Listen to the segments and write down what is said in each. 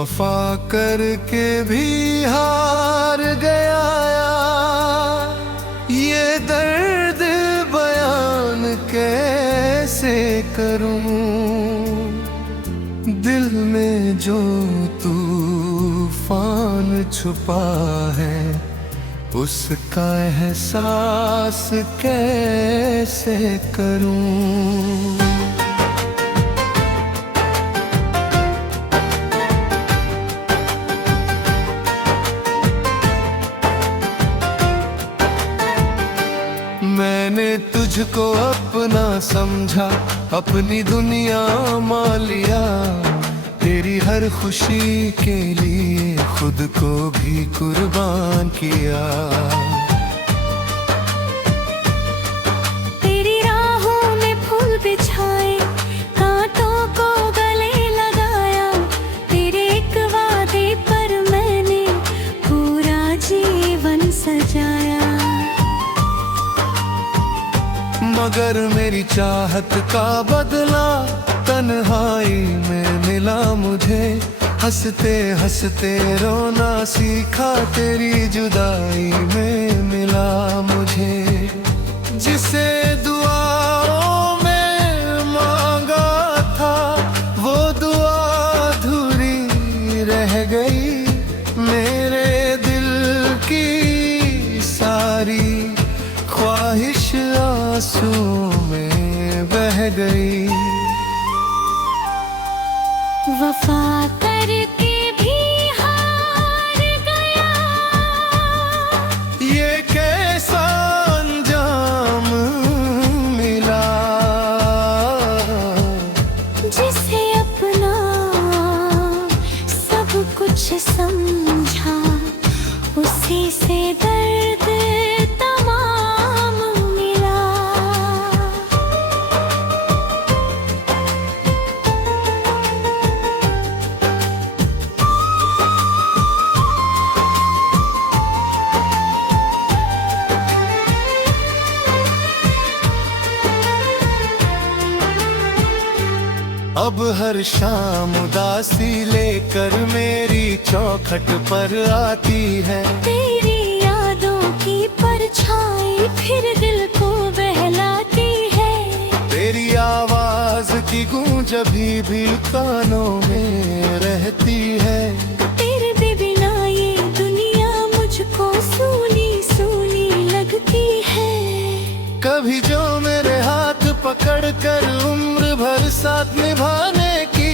वफा करके भी हार गया, ये दर्द बयान कैसे करूं। दिल में जो तूफान छुपा है, उसका एहसास कैसे करूं। मैंने तुझको अपना समझा, अपनी दुनिया मान लिया। तेरी हर खुशी के लिए खुद को भी कुर्बान किया। तेरी राहों में फूल बिछाए, कांटों को गले लगाया। तेरे एक वादे पर मैंने पूरा जीवन सजाया। मगर मेरी चाहत का बदला तन्हाई में मिला मुझे। हंसते हंसते रोना सीखा, तेरी जुदाई में मिला मुझे। जिसे दुआओं में मांगा था, वो दुआ अधूरी रह गई। मेरे दिल की सारी ख्वाहिश आंसू में बह गई। वफा करके भी हार गया, ये कैसा अंजाम मिला। जिसे अपना सब कुछ समझा, उसी से दर्द तमाम मिला। अब हर शाम उदासी लेकर मेरी चौखट पर आती है। तेरी यादों की परछाई फिर दिल को बहलाती है। तेरी आवाज की गूंज अभी भी कानों में रहती है। तेरे बिना ये दुनिया मुझको सूनी सूनी लगती है। कभी जो मेरे हाथ पकड़ कर उम्र भर साथ निभाने की,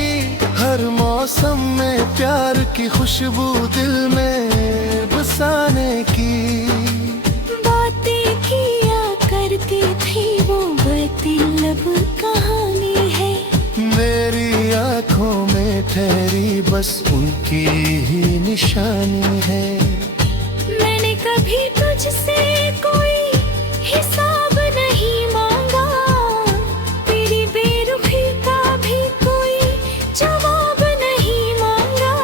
हर मौसम में प्यार की खुशबू दिल में बसाने की। बातें किया करती थी वो बहती लब कहानी है। मेरी आंखों में ठहरी बस उनकी ही निशानी है। मैंने कभी तुझसे कोई हिसाब नहीं मांगा, तेरी बेरुखी का भी कोई जवाब नहीं मांगा।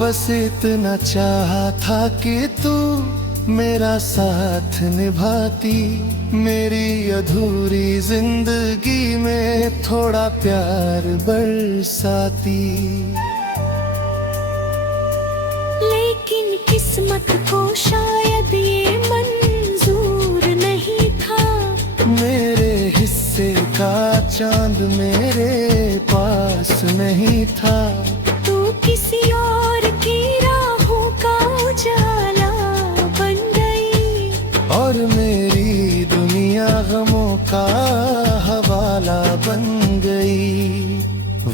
बस इतना चाहा था कि तू मेरा साथ निभाती। मेरी अधूरी जिंदगी में थोड़ा प्यार बरसाती। लेकिन किस्मत को शायद ये मंजूर नहीं था। मेरे हिस्से का चांद मेरे पास नहीं था। तू किसी और की राहों का उजाला बन गई, और मेरी दुनिया गमों का हवाला बन गई।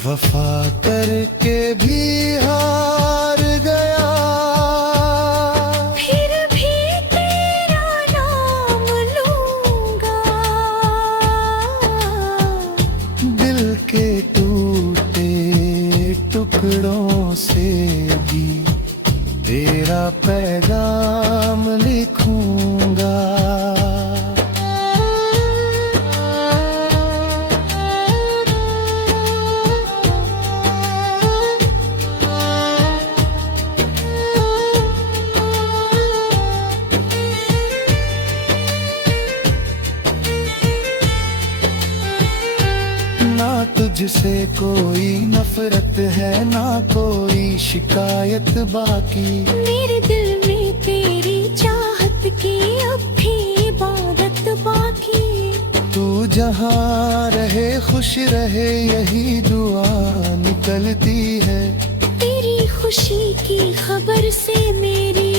वफा करके भी हार गया, फिर भी तेरा नाम लूंगा। दिल के टूटे टुकड़ों से भी तेरा पैगाम लिखूंगा। तुझसे कोई नफरत है ना कोई शिकायत बाकी। मेरे दिल में तेरी चाहत की अब भी इबादत बाकी। तू जहाँ रहे खुश रहे यही दुआ निकलती है। तेरी खुशी की खबर से मेरी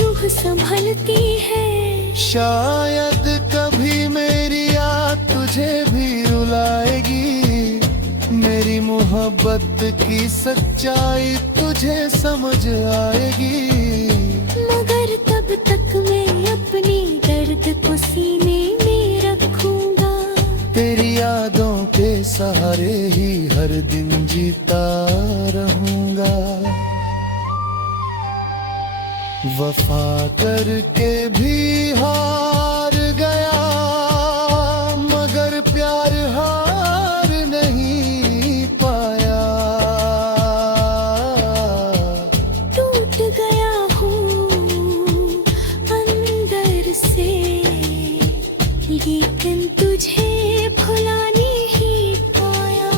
रूह संभलती है। शायद कभी मेरी याद तुझे भी रुलाएगी। मेरी मोहब्बत की सच्चाई तुझे समझ आएगी। मगर तब तक मैं अपनी दर्द को सीने में रखूंगा। तेरी यादों के सहारे ही हर दिन जीता रहूंगा। वफा करके भी हार गया, मगर प्यार हार नहीं पाया। टूट गया हूँ अंदर से, लेकिन तुझे भुला नहीं पाया।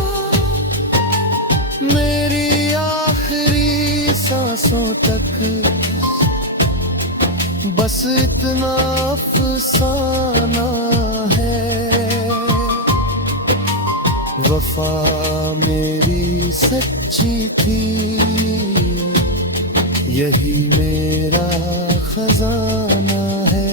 मेरी आखिरी सांसों तक बस इतना अफसाना है। वफा मेरी सच्ची थी, यही मेरा खजाना है।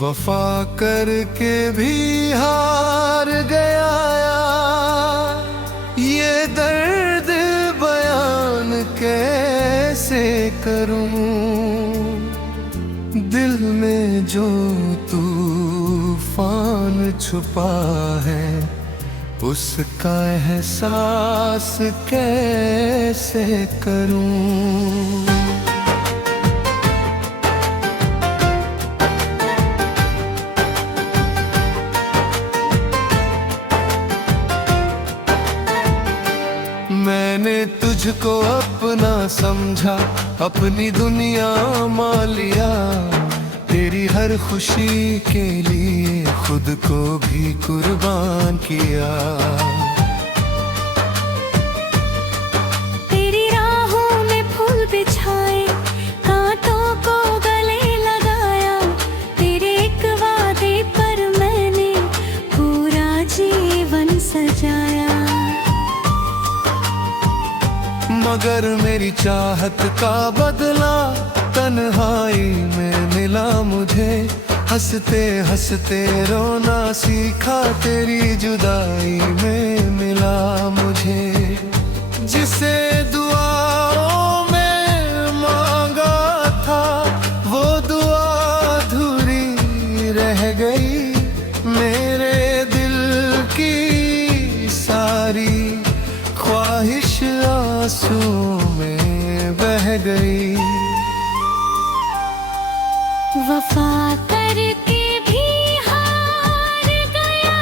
वफा करके भी हार गया, ये दर्द बयान कैसे करूं। दिल में जो तूफान छुपा है, उसका एहसास कैसे करूं। मैंने तुझको अपना समझा, अपनी दुनिया मान लिया। तेरी हर खुशी के लिए खुद को भी कुर्बान किया। तेरी राहों में फूल बिछाए, कांटों को गले लगाया। तेरे एक वादे पर मैंने पूरा जीवन सजाया। मगर मेरी चाहत का बदला तन्हाई में मिला मुझे। हंसते हंसते रोना सीखा, तेरी जुदाई में मिला मुझे। जिसे दुआओं में मांगा था, वो दुआ अधूरी रह गई। मेरे दिल की सारी ख्वाहिश आंसू में बह गई। वफा करके भी हार गया,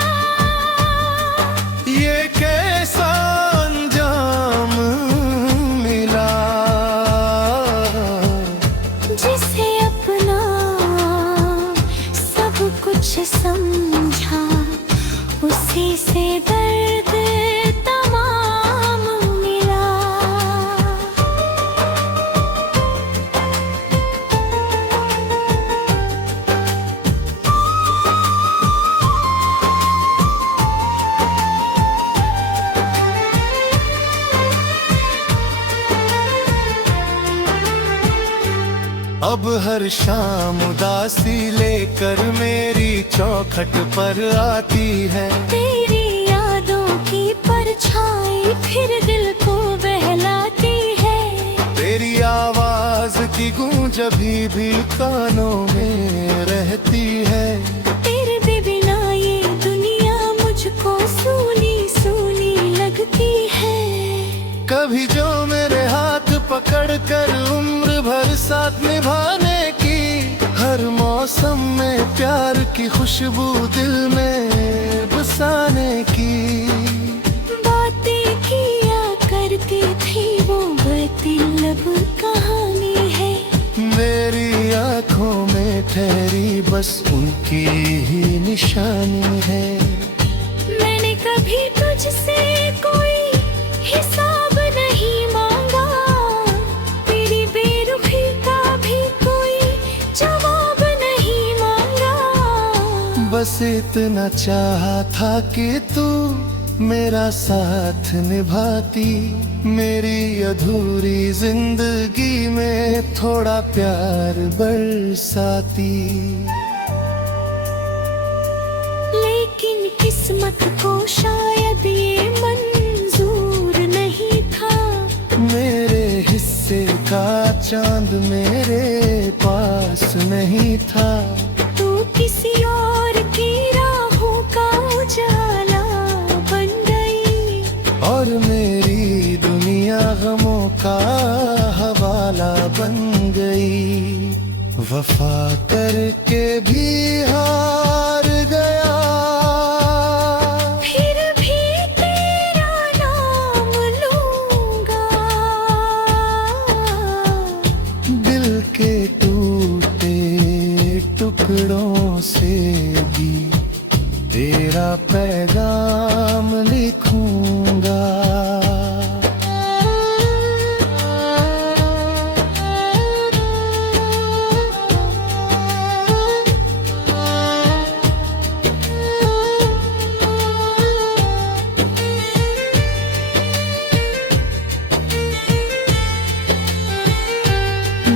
ये कैसा अंजाम मिला। जिसे अपना सब कुछ समझा, उसी से दर्द तमाम मिला। अब हर शाम उदासी लेकर मेरी चौखट पर आती है। तेरी यादों की परछाई फिर दिल को बहलाती है। तेरी आवाज की गूंज अभी भी कानों में रहती है। तेरे बिना ये दुनिया मुझको सूनी सूनी कभी जो मेरे हाथ पकड़ कर उम्र भर साथ निभाने की, हर मौसम में प्यार की खुशबू दिल में बसाने की। बातें किया करती थी वो बहती लब कहानी है, मेरी आंखों में ठहरी बस उनकी ही निशानी है। मैंने कभी तुझसे कोई हिसाब नहीं मांगा, तेरी बेरुखी का भी कोई जवाब नहीं मांगा। बस इतना चाहा था कि तू मेरा साथ निभाती, मेरी अधूरी जिंदगी में थोड़ा प्यार बरसाती। लेकिन किस्मत को शायद ये मंजूर नहीं था, मेरे हिस्से का चांद मेरे पास नहीं था। तू किसी और की राहों का उजाला बन गई, और मेरी दुनिया गमों का हवाला बन गई। वफा करके भी हार गया, फिर भी तेरा नाम लूंगा। दिल के टूटे टुकड़ों से भी तेरा पैगाम लिखूंगा।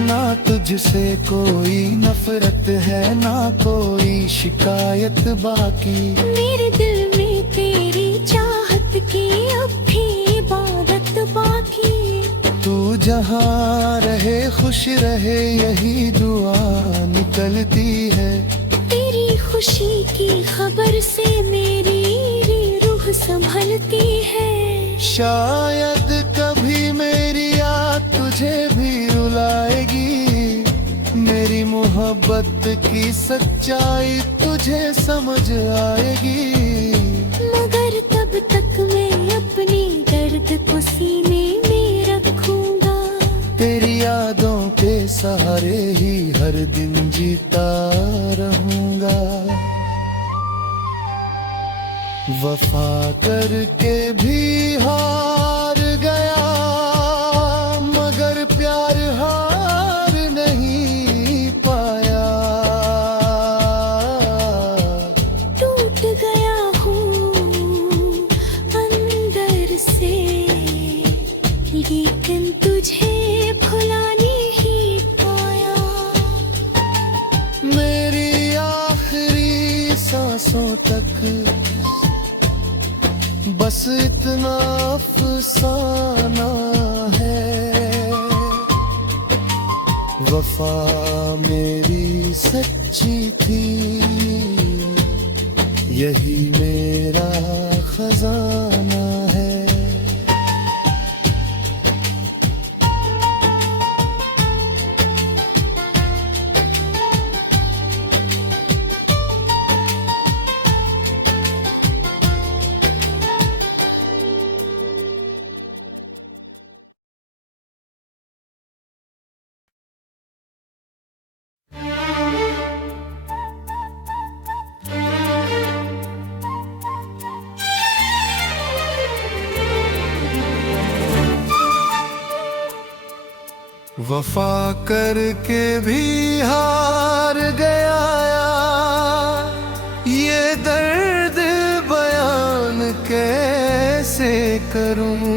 ना तुझसे कोई नफरत है, ना कोई शिकायत बाकी। मेरे दिल में तेरी चाहत की अब भी इबादत बाकी। तू जहाँ रहे खुश रहे यही दुआ निकलती है। तेरी खुशी की खबर से मेरी रूह संभलती है। शायद कभी मेरी याद तुझे भी रुलाएगी, मेरी मोहब्बत की सच्चाई तुझे समझ आएगी। मगर तब तक मैं अपनी दर्द को सीने में रखूंगा। तेरी यादों के सहारे ही हर दिन जीता रहूंगा। वफा करके भी हार गया, मगर प्यार हार नहीं पाया। टूट गया हूँ अंदर से, लेकिन तुझे भुला नहीं पाया। मेरी आखिरी सांसों तक बस इतना अफसाना है। वफा मेरी सच्ची थी, यही मेरा खजाना है। वफा करके भी हार गया, ये दर्द बयान कैसे करूं।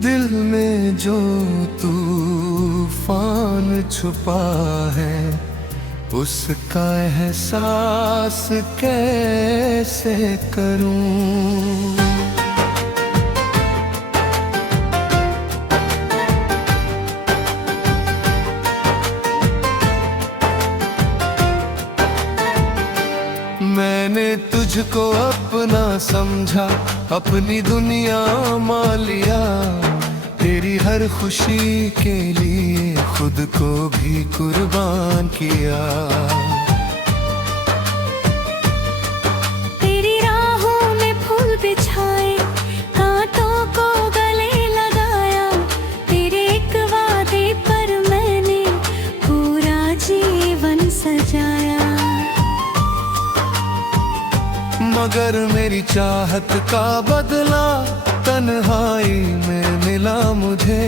दिल में जो तूफान छुपा है, उसका एहसास कैसे करूं। मैंने तुझको अपना समझा समझा, अपनी दुनिया मान लिया। तेरी हर खुशी के लिए खुद को भी कुर्बान किया। तेरी राहों में फूल बिछाए, कांटों को गले लगाया। तेरे एक वादे पर मैंने पूरा जीवन सजाया। मगर मेरी चाहत का बदला तन्हाई में मिला मुझे।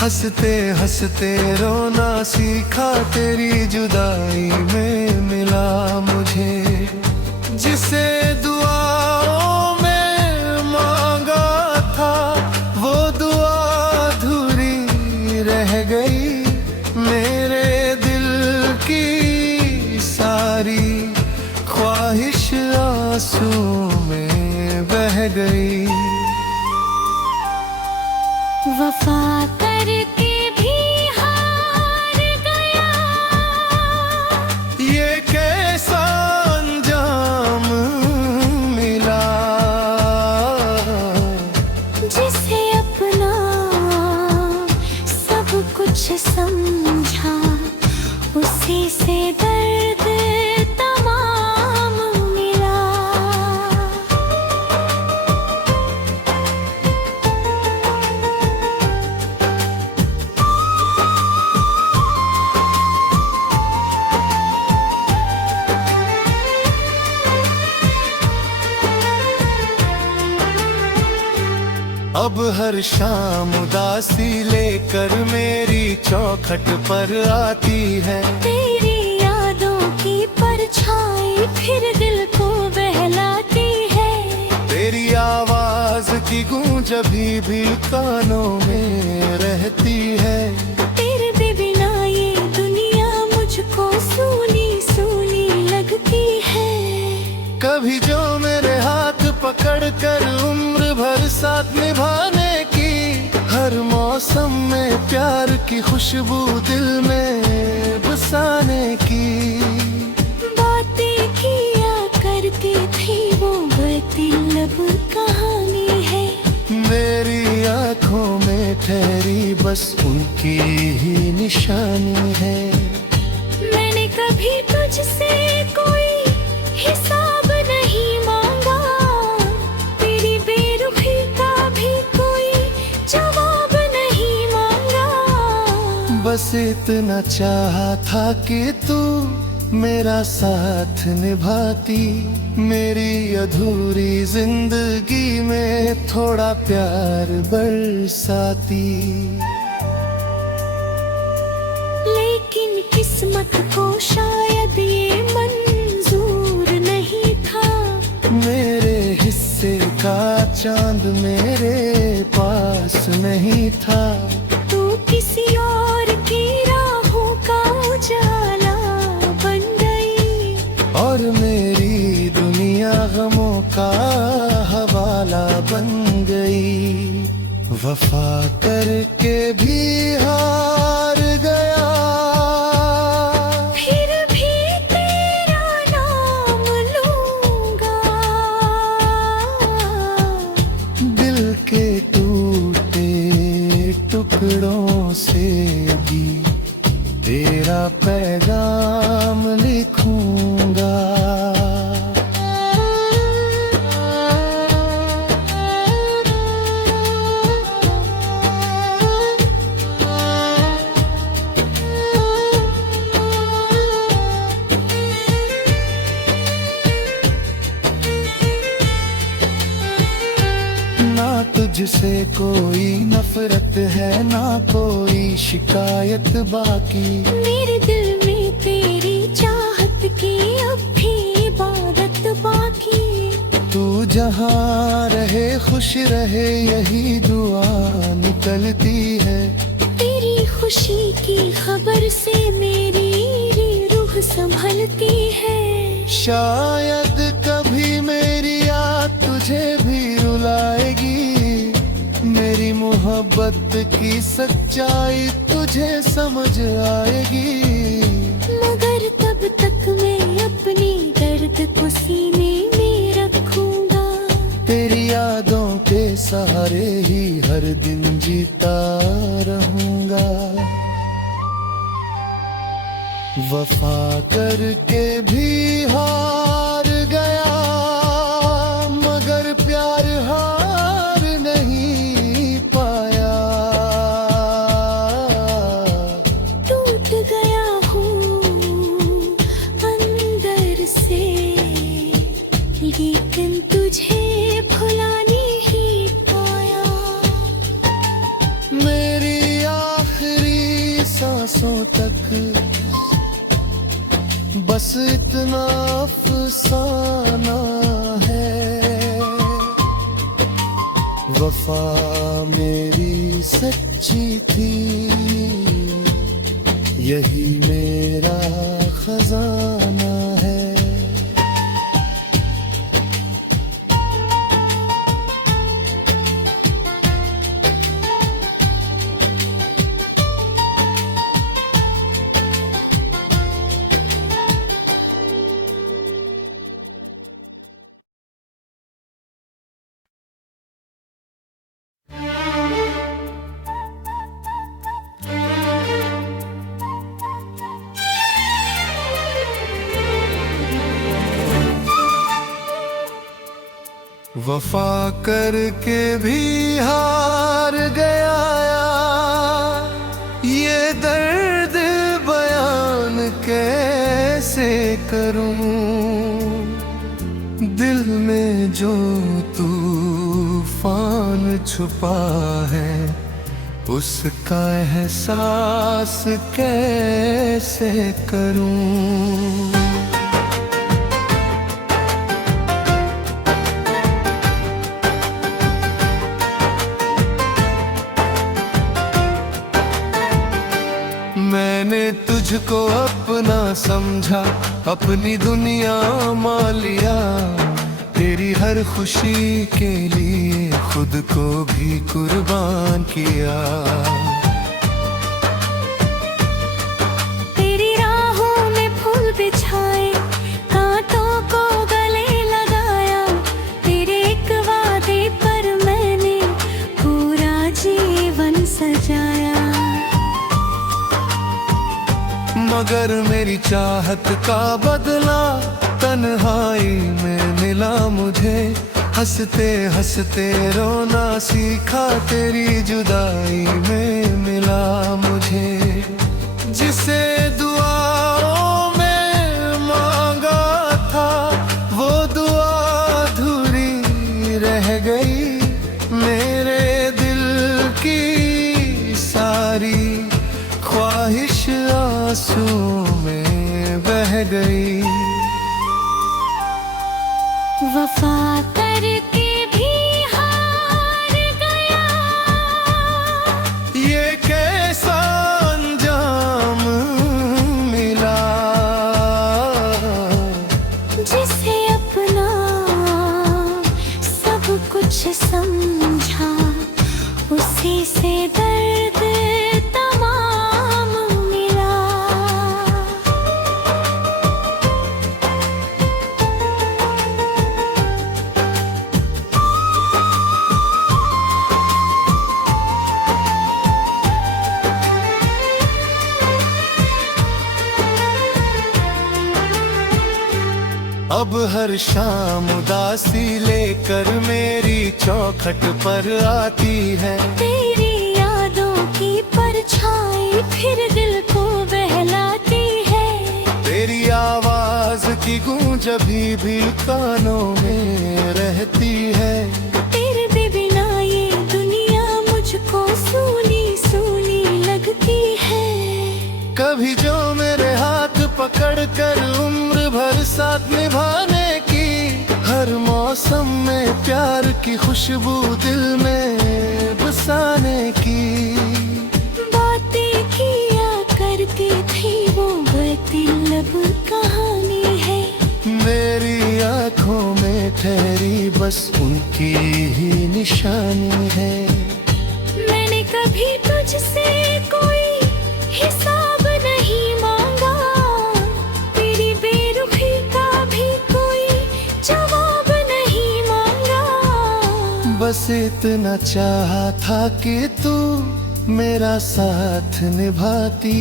हंसते हंसते रोना सीखा, तेरी जुदाई में मिला मुझे। जिसे दुआओं में मांगा था, वो दुआ अधूरी रह गई। मेरे दिल की सारी ख्वाहिश आंसू में बह गई। वफा करके भी हार गया, ये कैसा अंजाम मिला। जिसे अपना सब कुछ समझा, उसी से दर्द तमाम मिला। अब हर शाम उदासी लेकर मेरी चौखट पर आती है। तेरी यादों की परछाई फिर दिल को बहलाती है। तेरी आवाज की गूंज अभी भी कानों में रहती है। तेरे बिना ये दुनिया मुझको सूनी सूनी लगती है। कभी जो मेरे हाथ पकड़ कर उम्र भर साथ निभाने की, हर मौसम में प्यार की खुशबू दिल में बसाने की। बातें किया करती थी वो बड़ी लब कहानी है। मेरी आंखों में ठहरी बस उनकी ही निशानी है। मैंने कभी तुझसे कोई हिसाब नहीं मांगा, तेरी बेरुखी का भी कोई जवाब नहीं मांगा। बस इतना चाहा था कि तू मेरा साथ निभाती। मेरी अधूरी जिंदगी में थोड़ा प्यार बरसाती। लेकिन किस्मत को शायद ये मंजूर नहीं था। मेरे हिस्से का चांद मेरे पास नहीं था। तू किसी और की राहों का उजाला बन गई, और मेरी दुनिया गमों का हवाला बन गई। वफा करके भी हार गया, फिर भी तेरा नाम लूंगा। दिल के टूटे टुकड़ों से भी तेरा पैगाम लिखूंगा। ना तुझसे कोई नफरत है, ना कोई शिकायत बाकी। मेरे दिल में तेरी चाहत की अब भी इबादत बाकी। तू जहाँ रहे खुश रहे, यही दुआ निकलती है। तेरी खुशी की खबर से मेरी रूह संभलती है। शायद कभी मेरी याद तुझे भी रुलाएगी। मेरी मोहब्बत की सच्चाई तुझे समझ आएगी। मगर तब तक मैं अपनी दर्द को सीने में रखूंगा। यादों के सहारे ही हर दिन जीता रहूंगा। वफा करके भी हार गया, मगर प्यार हार नहीं पाया। टूट गया हूँ अंदर से, लेकिन तुझे भुला नहीं पाया। मेरी आखिरी सांसों तक बस इतना अफसाना है। वफा मेरी सच्ची थी, यही मेरा खजाना है। वफा करके भी हार गया, ये दर्द बयान कैसे करूं। दिल में जो तूफान छुपा है, उसका एहसास कैसे करूं। मैंने तुझको अपना समझा, अपनी दुनिया मान लिया। तेरी हर खुशी के लिए खुद को भी कुर्बान किया। तेरी राहों में फूल बिछाए, कांटों को गले लगाया। तेरे एक वादे पर मैंने पूरा जीवन सजाया। मगर मेरी चाहत का बदला तन्हाई में मिला मुझे। हंसते हंसते रोना सीखा, तेरी जुदाई में मिला मुझे। जिसे दुआओं में मांगा था, वो दुआ अधूरी रह गई। मेरे दिल की सारी ख्वाहिश आंसुओं में बह गई। वफा करके भी हार गया, ये कैसा अंजाम मिला। जिसे अपना सब कुछ समझा, उसी से दर्द तमाम मिला। अब हर शाम उदासी लेकर मेरी चौखट पर आती है। तेरी यादों की परछाई फिर दिल को बहलाती है। तेरी आवाज की गूंज अभी भी कानों में रहती है। तेरे बिना ये दुनिया मुझको सूनी सूनी लगती है। कभी जो मेरे हाथ पकड़ कर उम्र भर साथ निभाने की, हर मौसम में प्यार की खुशबू दिल में बसाने की। बातें किया करती थी वो बेतिलब कहानी है। मेरी आंखों में ठहरी बस उनकी ही निशानी है। मैंने कभी तुझसे कोई हिसाब नहीं मांगा, तेरी बेरुखी का भी कोई जवाब नहीं मांगा। बस इतना चाहा था कि तू मेरा साथ निभाती,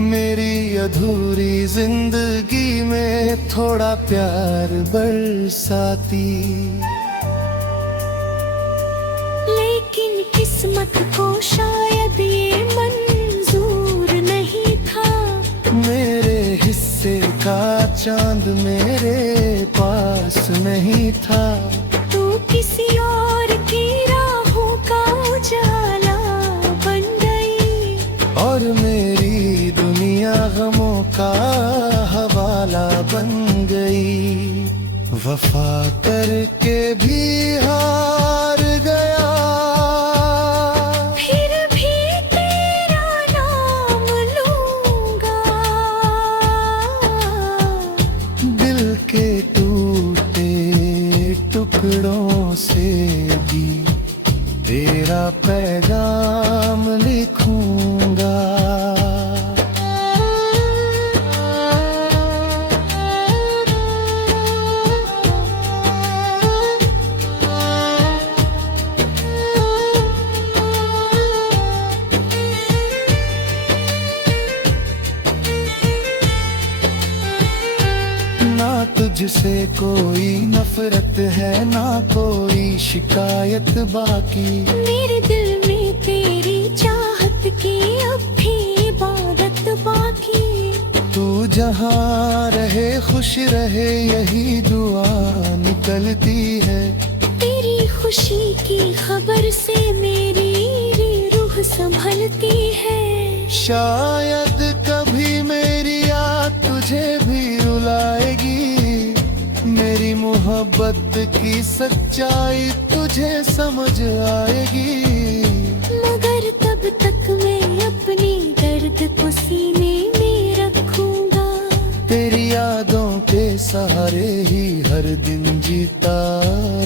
मेरी अधूरी जिंदगी में थोड़ा प्यार बरसाती। लेकिन किस्मत को शायद ये मंजूर नहीं था, मेरे हिस्से का चांद मेरे पास नहीं था। तू किसी और की राहों का उजाला बन गई, और मेरी दुनिया गमों का हवाला बन गई। वफा करके भी हार गया, फिर भी तेरा नाम लूंगा। दिल के टूटे टुकड़ों से भी तेरा पैगाम लिखूंगा। ना तुझसे कोई नफरत है, ना कोई शिकायत बाकी। मेरे दिल में तेरी चाहत की अब भी इबादत बाकी। तू जहाँ रहे खुश रहे, यही दुआ निकलती है। तेरी खुशी की खबर से मेरी रूह संभलती है। शायद कभी मेरी याद तुझे भी रुलाएगी, मेरी मोहब्बत की सच्चाई तुझे समझ आएगी। मगर तब तक मैं अपनी दर्द को सीने में रखूंगा। तेरी यादों के सहारे ही हर दिन जीता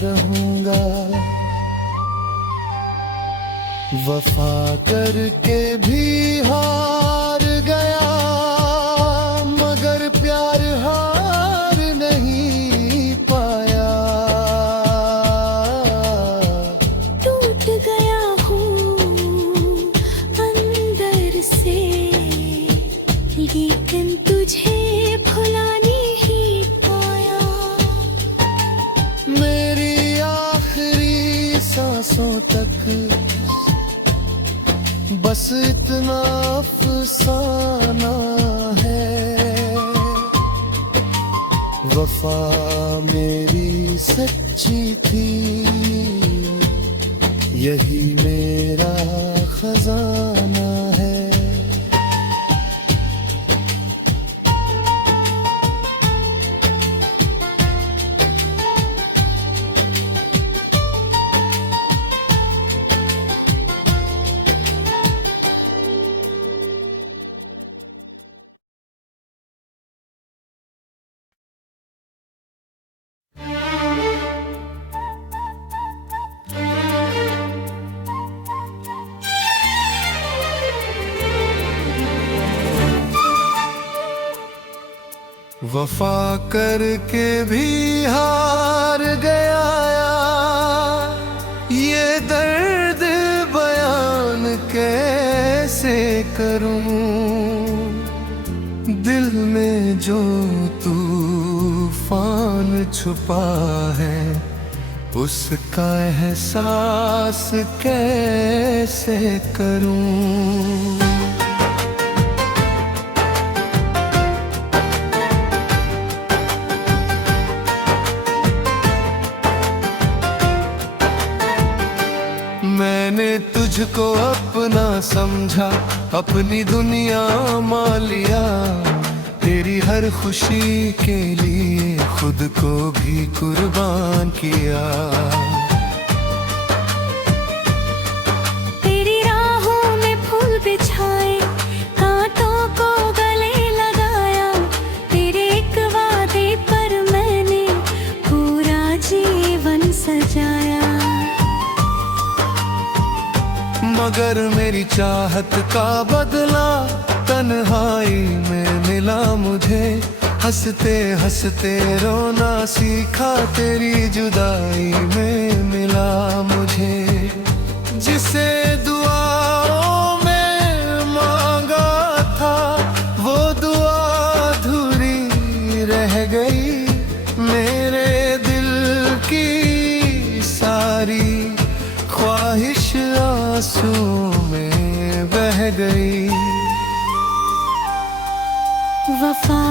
रहूंगा। वफा करके भी हार गया, मगर प्यार हार नहीं पाया। टूट गया हूँ अंदर से, लेकिन तुझे भुला नहीं पाया। मेरी आखिरी सांसों तक बस इतना अफसाना है। वफा मेरी सच्ची थी, यही मेरा खजाना है। वफा करके भी हार गया, ये दर्द बयान कैसे करूं। दिल में जो तूफान छुपा है, उसका एहसास कैसे करूं। मैंने तुझको अपना समझा, अपनी दुनिया मान लिया। तेरी हर खुशी के लिए खुद को भी कुर्बान किया। तेरी राहों में फूल बिछाए, कांटों को गले लगाया। तेरे एक वादे पर मैंने पूरा जीवन सजाया। मगर मेरी चाहत का बदला तन्हाई में मिला मुझे। हंसते हंसते रोना सीखा, तेरी जुदाई में मिला मुझे। जिसे दुआओं में मांगा था, वो दुआ अधूरी रह गई। मेरे दिल की सारी ख्वाहिश आंसू में बह गई। वफा